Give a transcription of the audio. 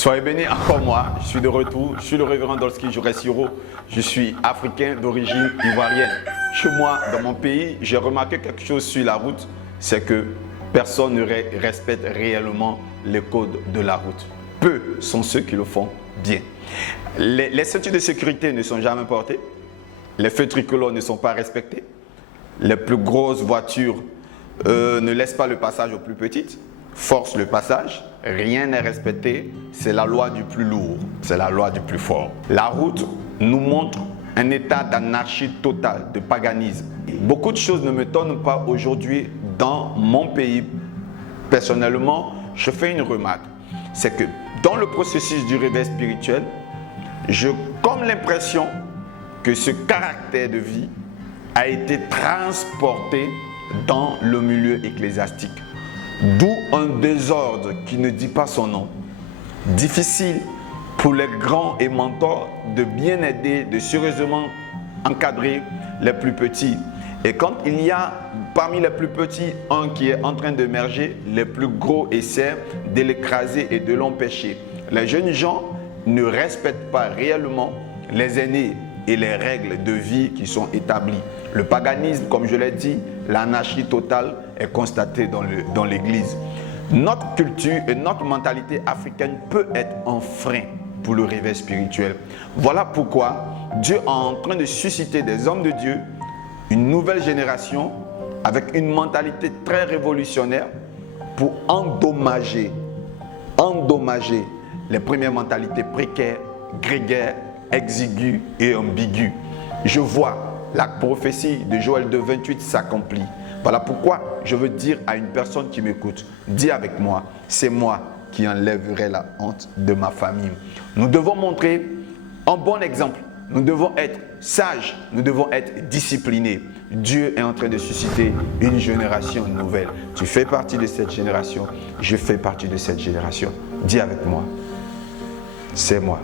Soyez bénis encore moi, je suis de retour, je suis le révérend Dolski Jouré-Siro, je suis africain d'origine ivoirienne. Chez moi, dans mon pays, j'ai remarqué quelque chose sur la route, c'est que personne ne respecte réellement les codes de la route. Peu sont ceux qui le font bien. Les ceintures de sécurité ne sont jamais portées, les feux tricolores ne sont pas respectés, les plus grosses voitures ne laissent pas le passage aux plus petites, forcent le passage, rien n'est respecté, c'est la loi du plus lourd, c'est la loi du plus fort. La route nous montre un état d'anarchie totale, de paganisme. Beaucoup de choses ne me tonnent pas aujourd'hui dans mon pays. Personnellement, je fais une remarque, c'est que dans le processus du réveil spirituel, j'ai comme l'impression que ce caractère de vie a été transporté dans le milieu ecclésiastique. D'où un désordre qui ne dit pas son nom. Difficile pour les grands et mentors de bien aider, de sérieusement encadrer les plus petits. Et quand il y a parmi les plus petits un qui est en train d'émerger, les plus gros essaient de l'écraser et de l'empêcher. Les jeunes gens ne respectent pas réellement les aînés et les règles de vie qui sont établies. Le paganisme, comme je l'ai dit, l'anarchie totale est constatée dans l'Église. Notre culture et notre mentalité africaine peut être un frein pour le réveil spirituel. Voilà pourquoi Dieu est en train de susciter des hommes de Dieu, une nouvelle génération avec une mentalité très révolutionnaire pour endommager les premières mentalités précaires, grégaires, exiguës et ambiguës. Je vois la prophétie de Joël 2,28 s'accomplit. Voilà pourquoi je veux dire à une personne qui m'écoute, dis avec moi, c'est moi qui enlèverai la honte de ma famille. Nous devons montrer un bon exemple. Nous devons être sages, nous devons être disciplinés. Dieu est en train de susciter une génération nouvelle. Tu fais partie de cette génération, je fais partie de cette génération. Dis avec moi, c'est moi.